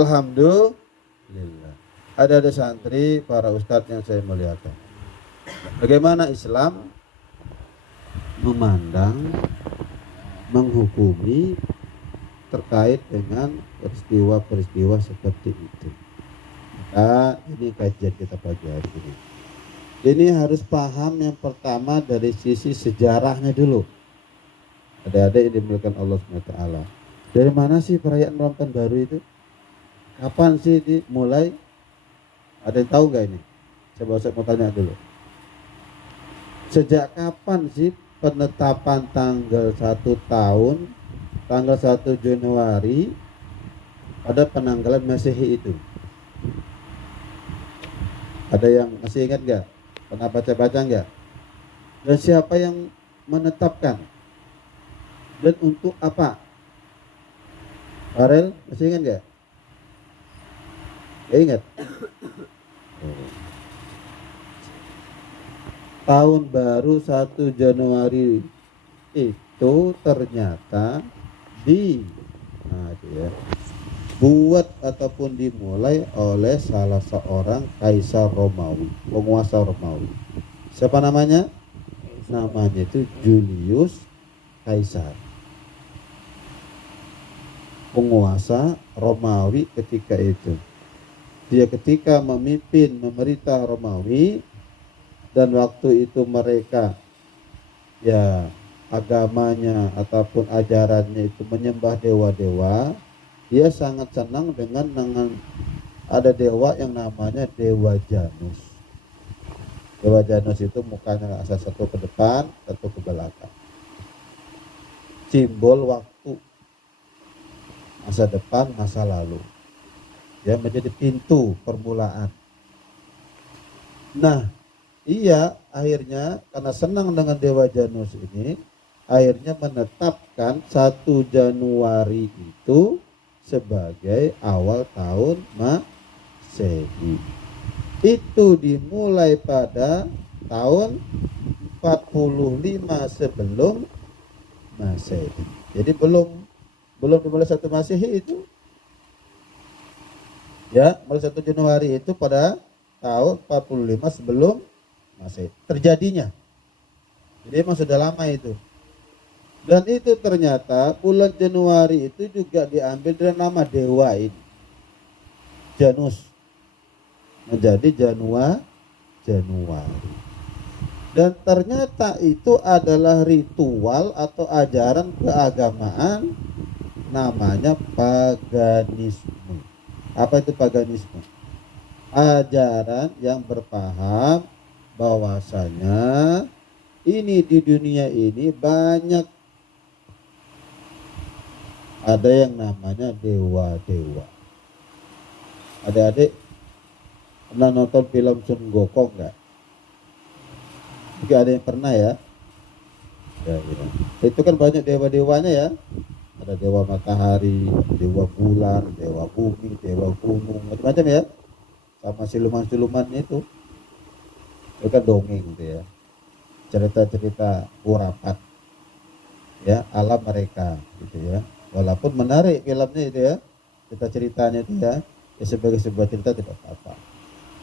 Alhamdulillah. Ada santri, para ustadz yang saya muliakan. Bagaimana Islam memandang, menghukumi terkait dengan peristiwa-peristiwa seperti itu. Nah, ini kajian kita pagi hari ini. Ini harus paham yang pertama dari sisi sejarahnya dulu. Adik-adik yang dimuliakan Allah SWT. Dari mana sih perayaan Malam Tahun Baru itu? Kapan sih dimulai? Ada yang tahu nggak ini? Coba saya mau tanya dulu. Sejak kapan sih penetapan tanggal 1 tahun, tanggal 1 Januari pada penanggalan Masehi itu? Ada yang masih ingat nggak? Pernah baca-baca nggak? Dan siapa yang menetapkan? Dan untuk apa? Farel masih ingat nggak? Ingat? Tahun baru 1 Januari itu ternyata buat ataupun dimulai oleh salah seorang kaisar Romawi, penguasa Romawi. Siapa namanya? Namanya itu Julius Kaisar, penguasa Romawi ketika itu. Dia ketika memimpin memerintah Romawi, dan waktu itu mereka ya agamanya ataupun ajarannya itu menyembah dewa-dewa. Dia sangat senang dengan ada dewa yang namanya Dewa Janus. Dewa Janus itu mukanya satu ke depan, satu ke belakang. Simbol waktu, masa depan, masa lalu. Ya, menjadi pintu permulaan. Nah, ia akhirnya karena senang dengan Dewa Janus ini, akhirnya menetapkan 1 Januari itu sebagai awal tahun Masehi. Itu dimulai pada tahun 45 sebelum Masehi. Jadi belum dimulai 1 Masehi itu. Ya, mulai 1 Januari itu pada tahun 45 sebelum Masehi terjadinya. Jadi memang sudah lama itu. Dan itu ternyata bulan Januari itu juga diambil dari nama dewa ini, Janus, menjadi Januari. Dan ternyata itu adalah ritual atau ajaran keagamaan, namanya paganisme. Apa itu paganisme? Ajaran yang berpaham bahwasanya ini di dunia ini banyak ada yang namanya dewa-dewa. Adik-adik pernah nonton film Sun Gokong nggak? Mungkin ada yang pernah ya. Ya, gitu. Itu kan banyak dewa-dewanya ya. Ada dewa matahari, dewa bulan, dewa bumi, dewa gunung, macam-macam ya. Sama siluman-silumannya itu kan dongeng gitu ya. Cerita-cerita hurapan ya, alam mereka gitu ya. Walaupun menarik filmnya itu ya, ceritanya itu ya sebagai sebuah cerita tidak apa-apa.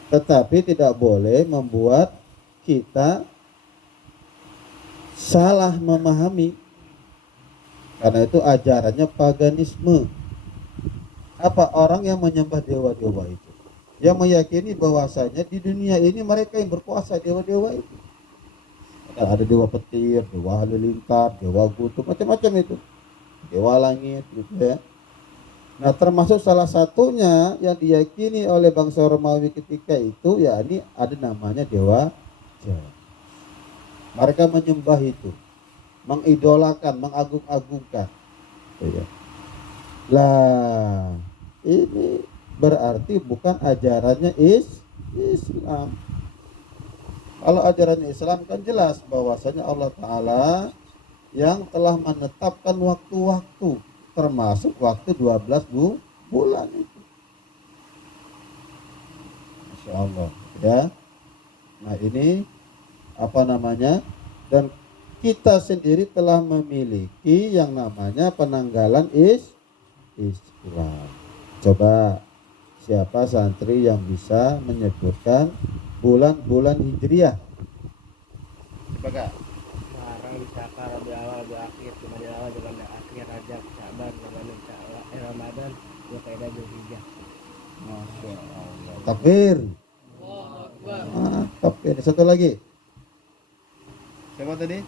Tetapi tidak boleh membuat kita salah memahami, karena itu ajarannya paganisme. Apa orang yang menyembah dewa-dewa itu, yang meyakini bahwasanya di dunia ini mereka yang berkuasa, dewa-dewa itu. Ada dewa petir, dewa halilintar, dewa kutub, macam-macam itu, dewa langit gitu ya. Nah, termasuk salah satunya yang diyakini oleh bangsa Romawi ketika itu, yakni ada namanya dewa Janus. Mereka menyembah itu, mengidolakan, mengagung-agungkan. Ya. Lah, ini berarti bukan ajarannya Islam. Kalau ajarannya Islam kan jelas bahwasanya Allah Ta'ala yang telah menetapkan waktu-waktu, termasuk waktu 12 bulan itu. Masya Allah ya. Nah, ini apa namanya, dan kita sendiri telah memiliki yang namanya penanggalan Islam. Coba siapa santri yang bisa menyebutkan bulan-bulan hijriah? Coba Kak. Muharram, Syawal, Rabiul Awal, Rabiul Akhir, Jumadil Awal, Jumadil Akhir, Rajab, Sya'ban, Ramadan, Dzulqa'dah, Dzulhijjah. Masya Allah. Takbir. Mantap ini. Satu lagi. Siapa tadi?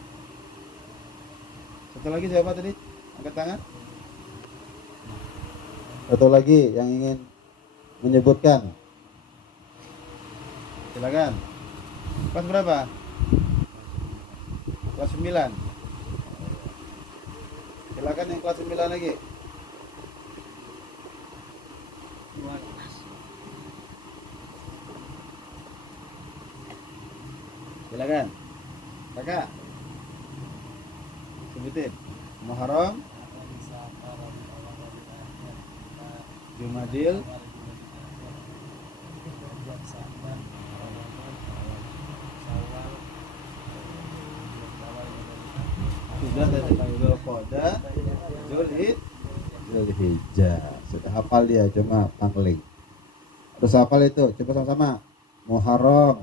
Satu lagi siapa tadi? Angkat tangan. Satu lagi yang ingin menyebutkan. Silakan. Kelas berapa? Kelas 9. Silakan yang kelas 9 lagi. Silakan. Kakak. Sebutin. Muharram, Jumadil, sudah dari Dzulqa'dah, Dzulhijjah. Sudah hafal dia, cuma pangling. Terus hafal itu, coba sama-sama. Muharram,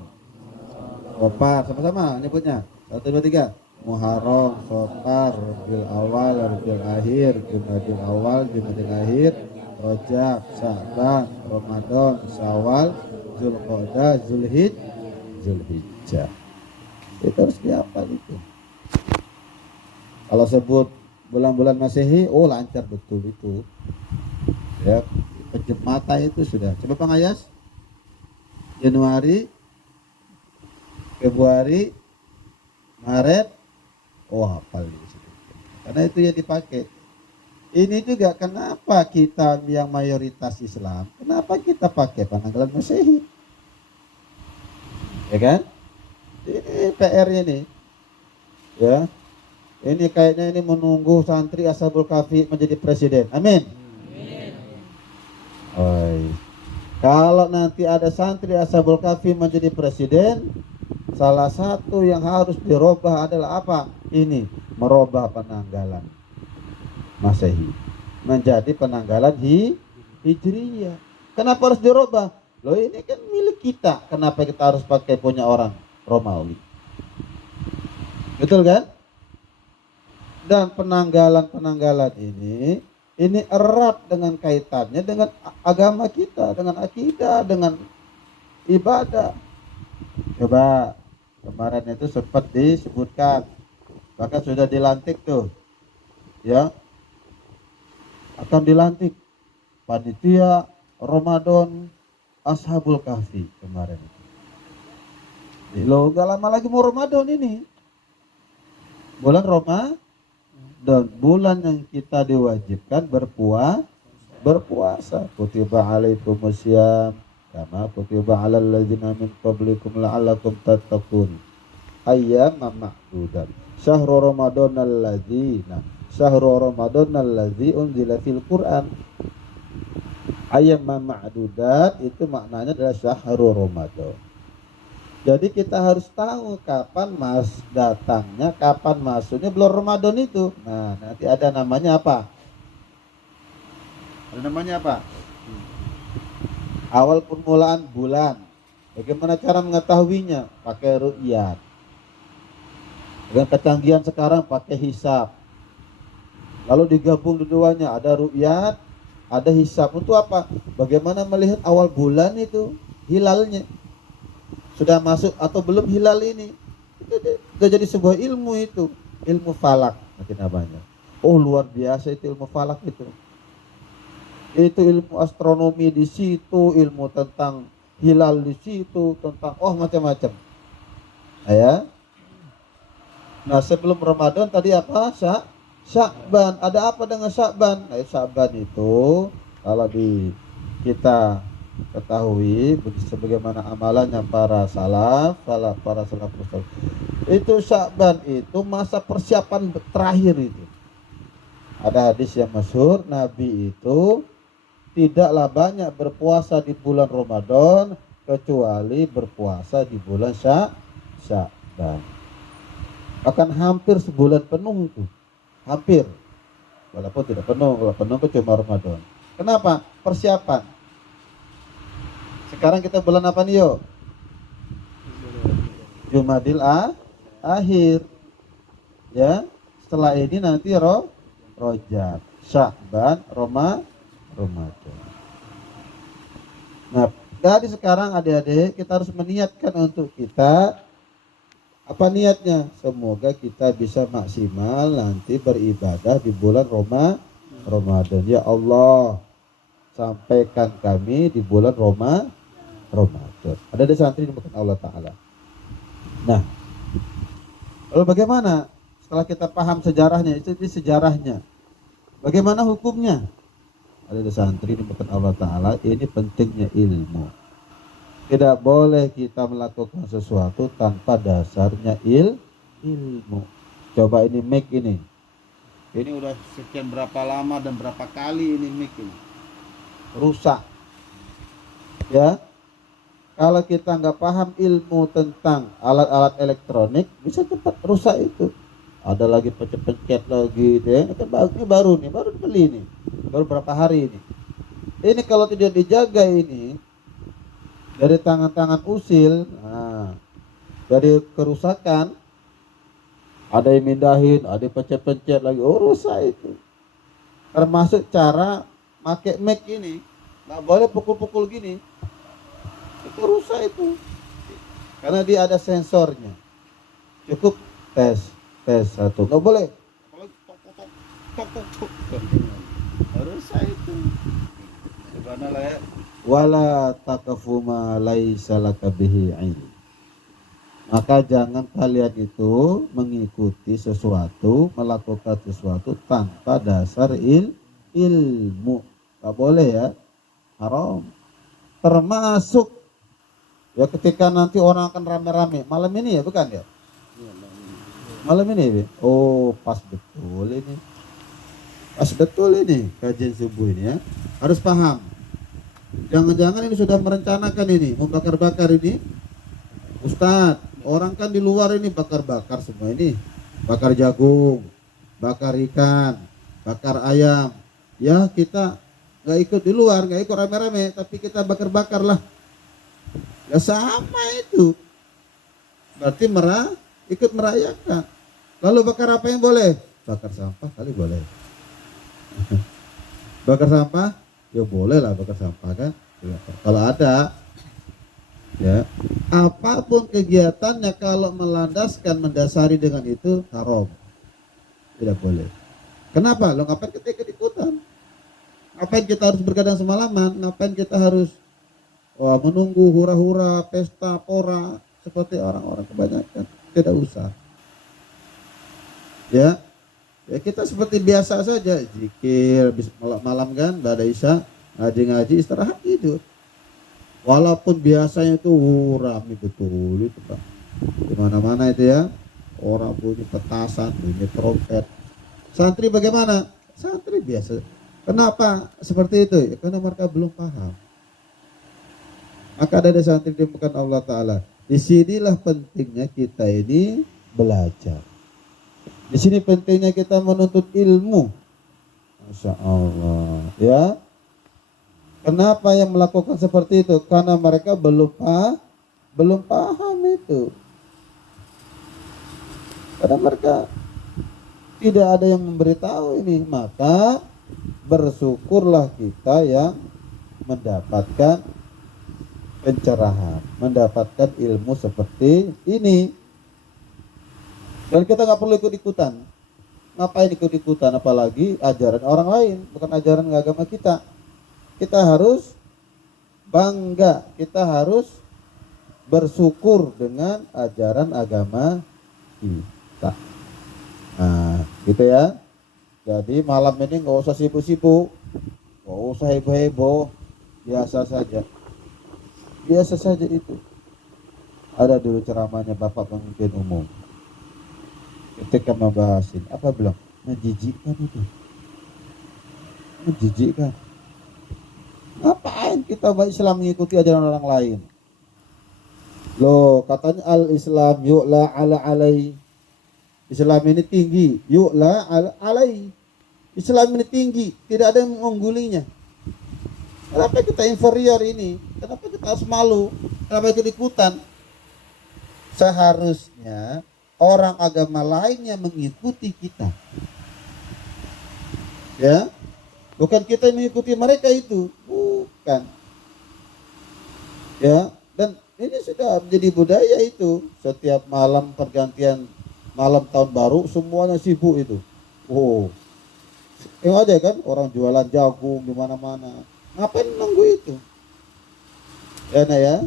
Safar, sama-sama nyebutnya. 1, 2, 3. Muharram, Safar, Rabiul Awal, Rabiul Akhir, Jumadil Awal, Jumadil Akhir, Rajab, Sya'ban, Ramadan, Syawal, Dzulqa'dah, Dzulhijjah. Itu harus dihafal itu. Kalau sebut bulan-bulan Masehi, oh lancar betul itu. Ya, pejam mata itu sudah. Coba pengayas. Januari, Februari, Maret, oh hafal di situ. Karena itu yang dipakai. Ini juga kenapa kita yang mayoritas Islam, kenapa kita pakai penanggalan Masehi? Ya kan? Ini PR ini. Ya. Ini kayaknya ini menunggu santri Ashabul Kahfi menjadi presiden. Amin. Amin. Kalau nanti ada santri Ashabul Kahfi menjadi presiden, salah satu yang harus dirubah adalah apa? Ini merubah penanggalan Masehi menjadi penanggalan Hijriyah. Kenapa harus dirubah? Loh ini kan milik kita. Kenapa kita harus pakai punya orang Romawi? Betul kan? Dan penanggalan ini erat dengan kaitannya dengan agama kita, dengan akidah, dengan ibadah. Coba kemarin itu sempat disebutkan, bahkan sudah dilantik tuh, ya, akan dilantik panitia Ramadan Ashabul Kahfi kemarin. Loh, gak lama lagi mau Ramadan ini, bulan Ramadan. Dan bulan yang kita diwajibkan berpuasa. Kutiba alaikumusiyam kama kutiba alal ladzina min qablikum la'allakum tattaqun. Ayyaman ma'dudat. Syahrul Ramadanal ladzi unzila fil Qur'an. Ayyaman ma'dudat itu maknanya adalah syahrul Ramadan. Jadi kita harus tahu kapan datangnya, kapan masuknya bulan Ramadan itu. Nah, nanti ada namanya apa? Ada namanya apa? Awal permulaan bulan. Bagaimana cara mengetahuinya? Pakai ru'yat. Dengan kecanggihan sekarang pakai hisab. Lalu digabung keduanya, ada ru'yat, ada hisab. Untuk apa? Bagaimana melihat awal bulan itu, hilalnya. Sudah masuk atau belum hilal ini, itu sudah jadi sebuah ilmu itu, ilmu falak mungkin namanya. Oh luar biasa itu ilmu falak itu ilmu astronomi di situ, ilmu tentang hilal di situ, tentang macam-macam. Ya. Nah sebelum Ramadan tadi apa? Sya'ban. Ada apa dengan Sya'ban? Nah, Sya'ban itu kalau kita ketahui sebagaimana amalannya para salaf itu Sya'ban itu masa persiapan terakhir itu. Ada hadis yang masyhur, Nabi itu tidaklah banyak berpuasa di bulan Ramadan kecuali berpuasa di bulan Sya'ban. Akan hampir sebulan penuh itu. Hampir. Walaupun tidak penuh, kalau penuh itu cuma Ramadan. Kenapa? Persiapan. Sekarang kita bulan apa nih yo? Jumadil akhir. Ya, setelah ini nanti Rajab, Sya'ban, Ramadan. Nah, dari sekarang adik-adik kita harus meniatkan untuk kita, apa niatnya? Semoga kita bisa maksimal nanti beribadah di bulan Ramadan. Ya Allah, sampaikan kami di bulan Ramadan. Ada di santri dimakan Allah Ta'ala. Nah, lalu bagaimana setelah kita paham sejarahnya? Itu sejarahnya. Bagaimana hukumnya? Ada di santri dimakan Allah Ta'ala. Ini pentingnya ilmu. Tidak boleh kita melakukan sesuatu tanpa dasarnya ilmu. Coba ini mic ini. Ini udah sekian berapa lama dan berapa kali ini mic ini rusak. Ya, kalau kita nggak paham ilmu tentang alat-alat elektronik, bisa cepat rusak itu. Ada lagi pencet-pencet lagi, gitu ya. Ini baru beli nih, baru berapa hari ini. Ini kalau tidak dijaga ini dari tangan-tangan usil, nah, dari kerusakan, ada yang mindahin, ada yang pencet-pencet lagi, rusak itu. Termasuk cara pakai mic ini, nggak boleh pukul-pukul gini, itu rusak itu, karena dia ada sensornya. Cukup tes satu, nggak boleh rusak itu. Subhanallah ya. Wala taqfu ma laisa laka bihi ilm. Maka jangan kalian itu mengikuti sesuatu, melakukan sesuatu tanpa dasar ilmu. Nggak boleh ya, haram. Termasuk ya ketika nanti orang akan rame-rame malam ini ya, bukan ya? Malam ini ya? Oh, pas betul ini kajian subuh ini ya. Harus paham. Jangan-jangan ini sudah merencanakan ini, membakar-bakar ini. Ustadz, orang kan di luar ini bakar-bakar semua ini. Bakar jagung, bakar ikan, bakar ayam. Ya, kita nggak ikut di luar, nggak ikut rame-rame, tapi kita bakar-bakar lah. Ya sama itu. Berarti ikut merayakan. Lalu bakar apa yang boleh? Bakar sampah kali boleh. Bakar sampah? Ya boleh lah bakar sampah kan. Ya, kalau ada, ya apapun kegiatannya kalau mendasari dengan itu haram. Tidak boleh. Kenapa? Lo ngapain kita ikut-ikutan? Ngapain kita harus bergadang semalaman? Ngapain kita harus menunggu hura-hura, pesta, pora seperti orang-orang kebanyakan? Tidak usah. Ya kita seperti biasa saja, zikir malam kan, pada isya ngaji istirahat tidur. Walaupun biasanya itu rame betul itu Pak. Di mana-mana itu ya, orang bunyi petasan, bunyi trompet. Santri bagaimana? Santri biasa. Kenapa seperti itu? Ya, karena mereka belum paham. Maka ada santri dimuliakan Allah Ta'ala. Disinilah pentingnya kita ini belajar. Di sini pentingnya kita menuntut ilmu. Masya Allah. Ya. Kenapa yang melakukan seperti itu? Karena mereka belum paham itu. Karena mereka tidak ada yang memberitahu ini. Maka bersyukurlah kita yang mendapatkan pencerahan, mendapatkan ilmu seperti ini. Dan kita nggak perlu ikut-ikutan. Ngapain ikut-ikutan? Apalagi ajaran orang lain, bukan ajaran agama kita. Kita harus bangga, kita harus bersyukur dengan ajaran agama kita. Nah, gitu ya. Jadi malam ini nggak usah sibuk-sibuk, nggak usah heboh-heboh, biasa saja. Biasa saja itu. Ada dulu ceramahnya Bapak Pemimpin Umum. Ketika membahas ini, apa bilang? Menjijikkan itu. Menjijikkan. Ngapain kita Islam mengikuti ajaran orang lain? Loh, katanya al-Islam yu'la ala alai. Islam ini tinggi, yu'la ala alai. Islam ini tinggi, tidak ada yang mengunggulinya. Kenapa kita inferior ini? Kenapa kita harus malu? Kenapa ikut-ikutan? Seharusnya orang agama lainnya mengikuti kita. Ya, bukan kita yang mengikuti mereka itu. Bukan. Ya, dan ini sudah menjadi budaya itu. Setiap malam pergantian malam tahun baru semuanya sibuk itu. Oh, yang ada kan orang jualan jagung di mana-mana. Ngapain nunggu itu? Ya, nah ya.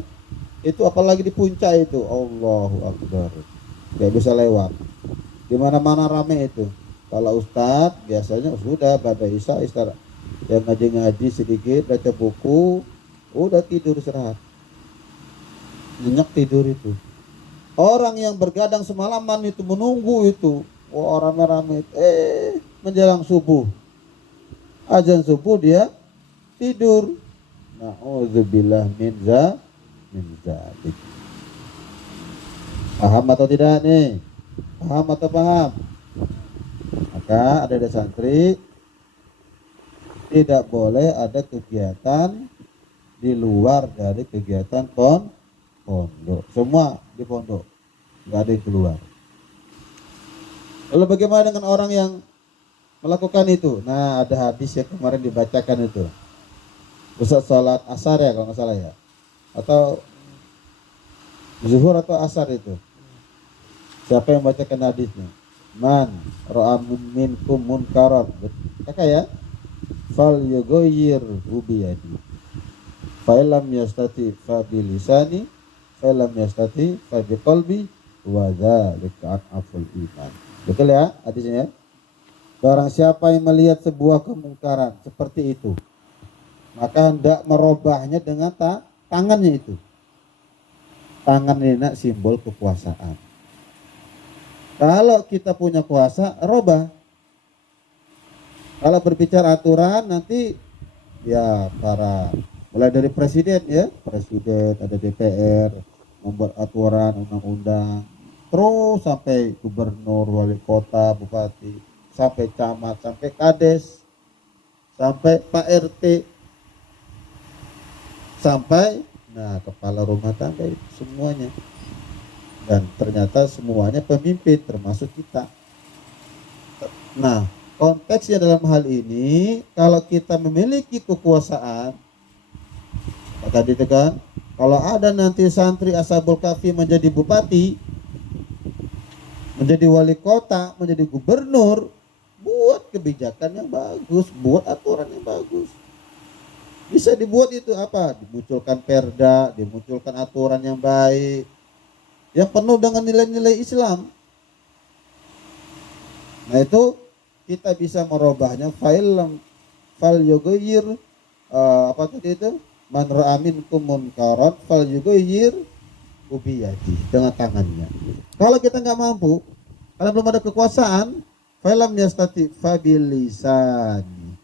Itu apalagi di puncak itu. Allahu Akbar. Gak bisa lewat. Di mana-mana rame itu. Kalau ustadz biasanya sudah pada isya istirahat. Yang ngaji-ngaji sedikit, baca buku, udah tidur istirahat. Nyenyak tidur itu. Orang yang bergadang semalaman itu menunggu itu. Wah, rame-rame. Menjelang subuh. Azan subuh dia tidur. Na'udzubillah min zalik. Paham atau tidak nih? Paham atau paham? Maka ada santri tidak boleh ada kegiatan di luar dari kegiatan pondok. Semua di pondok, nggak ada yang keluar. Lalu bagaimana dengan orang yang melakukan itu? Nah, ada hadis yang kemarin dibacakan itu. Ustaz sholat asar ya kalau nggak salah ya, atau zuhur atau asar itu. Siapa yang bacakan hadisnya? Man ra'a minkum munkaran. Kakak ya? Fal yughayyir bi yadi. Fa lam yastati fa bi lisani, fa lam yastati fa bi qalbi wa dzalika aful iman. Betul ya hadisnya? Barang siapa yang melihat sebuah kemungkaran seperti itu, maka hendak merubahnya dengan tangannya itu. Tangan ini nak simbol kekuasaan. Kalau kita punya kuasa, robah. Kalau berbicara aturan nanti ya para mulai dari presiden ya, presiden ada DPR membuat aturan undang-undang, terus sampai gubernur, wali kota, bupati, sampai camat, sampai kades, sampai Pak RT, sampai kepala rumah tangga itu semuanya. Dan ternyata semuanya pemimpin termasuk kita. Nah, konteksnya dalam hal ini kalau kita memiliki kekuasaan, tadi itu kan, kalau ada nanti santri Ashabul Kahfi menjadi bupati, menjadi wali kota, menjadi gubernur, buat kebijakan yang bagus, buat aturan yang bagus. Bisa dibuat itu apa? Dimunculkan perda, dimunculkan aturan yang baik, yang penuh dengan nilai-nilai Islam. Nah itu kita bisa merubahnya. Fal yughayyir apa tadi itu? Man ra'a minkum munkaran fal yughayyir bi yadi, dengan tangannya. Kalau kita nggak mampu, kalau belum ada kekuasaan, falam yastati fa bil lisani.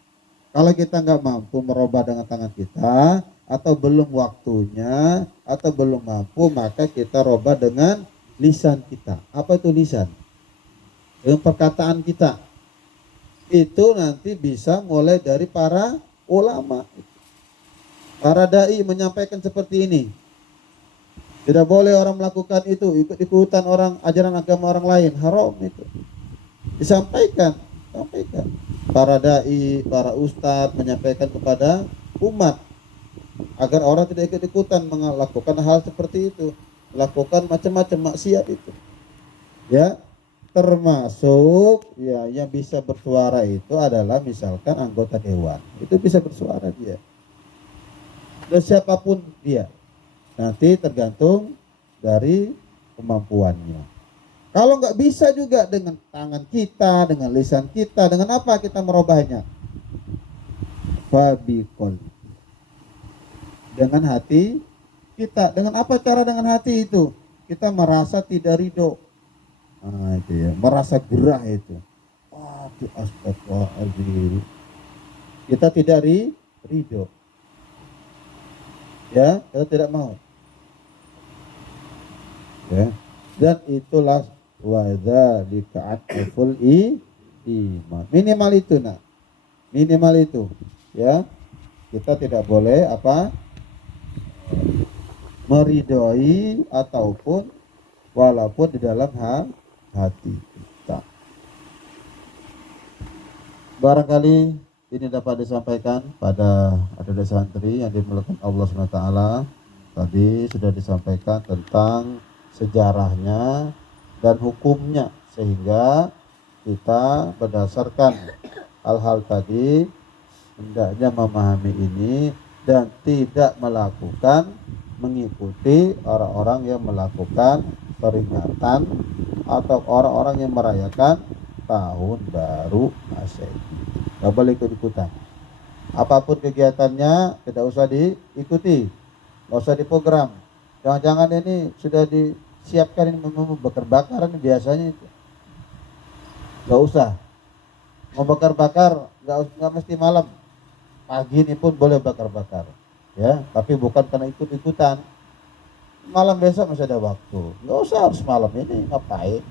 Kalau kita nggak mampu merubah dengan tangan kita, atau belum waktunya, atau belum mampu, maka kita robah dengan lisan kita. Apa itu lisan? Dengan perkataan kita. Itu nanti bisa mulai dari para ulama, para dai menyampaikan seperti ini. Tidak boleh orang melakukan itu, ikut-ikutan orang ajaran agama orang lain, haram itu. Disampaikan, sampaikan. Para dai, para ustadz menyampaikan kepada umat agar orang tidak ikut-ikutan melakukan hal seperti itu, melakukan macam-macam maksiat itu. Ya, termasuk ya yang bisa bersuara itu adalah misalkan anggota dewan. Itu bisa bersuara dia. Dan siapapun dia. Nanti tergantung dari kemampuannya. Kalau nggak bisa juga dengan tangan kita, dengan lisan kita, dengan apa kita merubahnya? Fabikol. Dengan hati kita. Dengan apa cara dengan hati itu? Kita merasa tidak ridho. Nah, itu ya, merasa gerah itu. Astagfirullahaladzim. Kita tidak ridho. Ya, kita tidak mau. Ya. Dan itulah wadzalika atful iman. Minimal itu, nak. Minimal itu, ya. kita tidak boleh meridhoi ataupun walaupun di dalam hati kita. Barangkali ini dapat disampaikan pada adik-adik santri yang dimuliakan Allah SWT. Tadi sudah disampaikan tentang sejarahnya dan hukumnya, sehingga kita berdasarkan hal-hal tadi hendaknya memahami ini dan tidak mengikuti orang-orang yang melakukan peringatan atau orang-orang yang merayakan tahun baru Masehi. Gak boleh ikut-ikutan. Apapun kegiatannya tidak usah diikuti, gak usah diprogram. Jangan-jangan ini sudah disiapkan ini bakar-bakaran biasanya itu. Gak usah. Mau bakar-bakar gak mesti malam. Pagi ini pun boleh bakar-bakar. Ya, tapi bukan karena ikut-ikutan. Malam besok masih ada waktu. Gak usah harus malam ini, ngapain?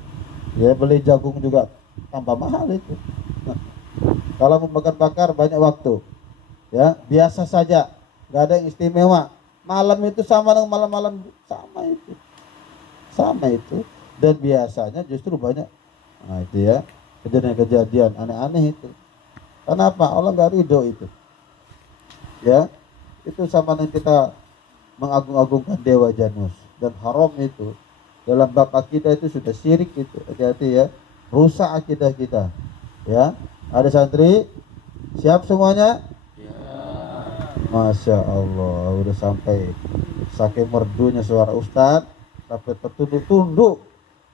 Ya, beli jagung juga tambah mahal itu. Nah, kalau mau bakar-bakar banyak waktu. Ya, biasa saja. Gak ada yang istimewa. Malam itu sama dengan malam-malam sama itu. Dan biasanya justru banyak. Nah itu ya, kejadian-kejadian aneh-aneh itu. Kenapa? Allah gak ridho itu. Ya, itu sama dengan kita mengagung-agungkan Dewa Janus. Dan haram itu. Dalam bab akidah itu sudah syirik itu. Hati-hati ya. Rusak akidah kita. Ya, ada santri siap semuanya? Ya. Masya Allah, udah sampai saking merdunya suara Ustadz sampai tertunduk-tunduk.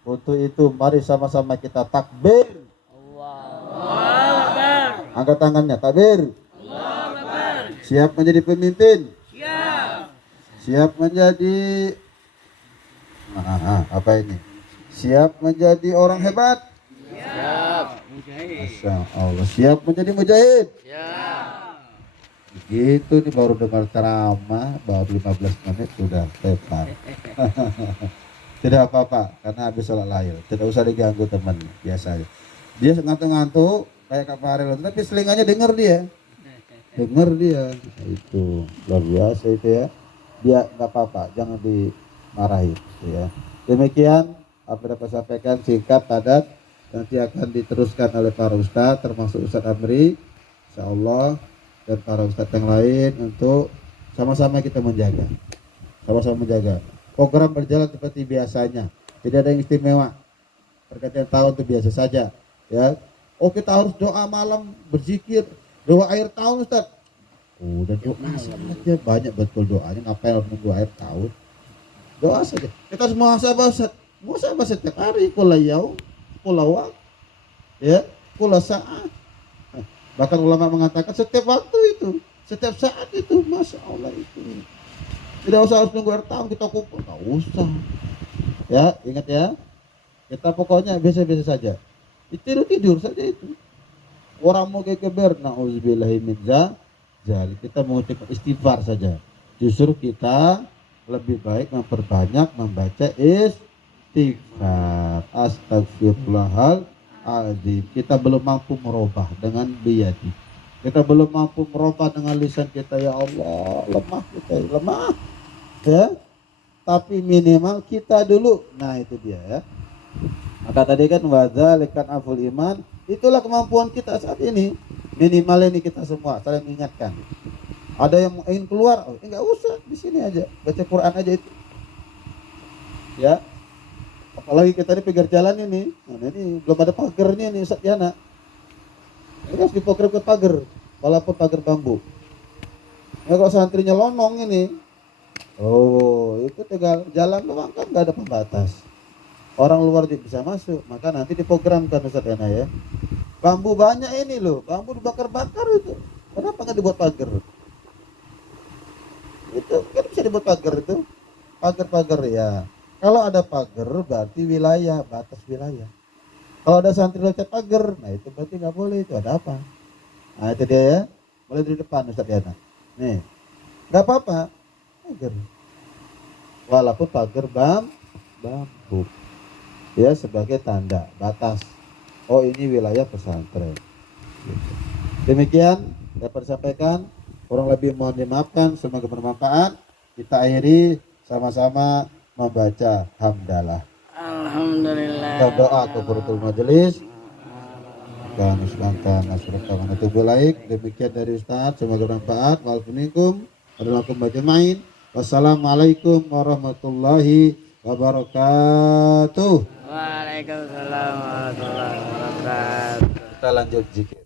Untuk itu mari sama-sama kita takbir. Allah. Angkat tangannya, takbir. Allah. Siap menjadi pemimpin? Siap menjadi apa ini? Siap menjadi orang hebat? Siap. Masya Allah. Siap menjadi mujahid? Siap. Begitu nih baru dengar ceramah, baru 15 menit sudah tepat. Tidak apa-apa, karena habis sholat lahir. Tidak usah diganggu teman, biasa aja. Dia ngantuk-ngantuk kayak Kak Farel, tapi selingannya dengar dia. Dengar dia. Nah, itu luar biasa itu ya. Dia nggak apa-apa, jangan dimarahi ya. Demikian apa yang dapat sampaikan, singkat, padat. Nanti akan diteruskan oleh para ustadz, termasuk Ustadz Amri, insyaallah, dan para ustadz yang lain untuk sama-sama kita menjaga. Sama-sama menjaga. Program berjalan seperti biasanya, tidak ada yang istimewa. Pergantian tahun itu biasa saja, ya. Oh, kita harus doa malam, berzikir, doa akhir tahun, Ustadz. Udah doa saja, banyak betul doanya. Ngapain harus nunggu akhir tahun? Doa saja. Kita harus muhasabah setiap hari, kulayau, kulawak, ya, kulasaat. Bahkan ulama mengatakan setiap waktu itu, setiap saat itu, masya Allah itu. Tidak usah harus nunggu akhir tahun kita kumpul, nggak usah. Ya, ingat ya. Kita pokoknya biasa-biasa saja. Tidur saja itu. Orang mau keber, na'udzubillahi min dzalik. Kita mengucapkan istighfar saja. Justru kita lebih baik memperbanyak membaca istighfar. Astagfirullahaladzim. Kita belum mampu merubah dengan biyadi. Kita belum mampu merubah dengan lisan kita, ya Allah, lemah kita, lemah. Ya. Tapi minimal kita dulu. Nah, itu dia ya. Maka tadi kan wadzalikan aful iman, itulah kemampuan kita saat ini. Minimal ini kita semua saling mengingatkan. Ada yang ingin keluar, enggak usah, di sini aja, baca Quran aja itu. Ya. Apalagi kita di pinggir jalan ini. Nah, ini belum ada pagarnya nih Ustaz Yana. Ini harus dipoker ke pagar, walaupun pagar bambu. Ya, kalau santrinya lonong ini, oh, itu tinggal jalan doang kan, nggak ada pembatas. Orang luar bisa masuk, maka nanti diprogramkan Ustaz Yana ya. Bambu banyak ini loh, bambu dibakar-bakar itu. Kenapa nggak dibuat pagar? Itu kan bisa dibuat pagar itu, pagar-pagar ya. Kalau ada pagar berarti wilayah, batas wilayah. Kalau ada santri lewat pagar, nah itu berarti nggak boleh, itu ada apa? Nah itu dia ya, boleh di depan Ustaz Yana. Nih, nggak apa-apa, pagar. Walaupun pagar bambu, ya sebagai tanda batas. Oh ini wilayah pesantren. Demikian dapat disampaikan. Kurang lebih mohon dimaafkan, semoga bermanfaat. Kita akhiri sama-sama membaca hamdalah. Alhamdulillah. Kita doa kafaratul majelis. Dan Islamkan nasrullah wa natubu ilaik. Demikian dari Ustaz, semoga bermanfaat. Waalaikumsalam warahmatullahi wabarakatuh. Wassalamualaikum warahmatullahi wabarakatuh. Waalaikumsalam warahmatullahi wabarakatuh. Kita lanjut zikir.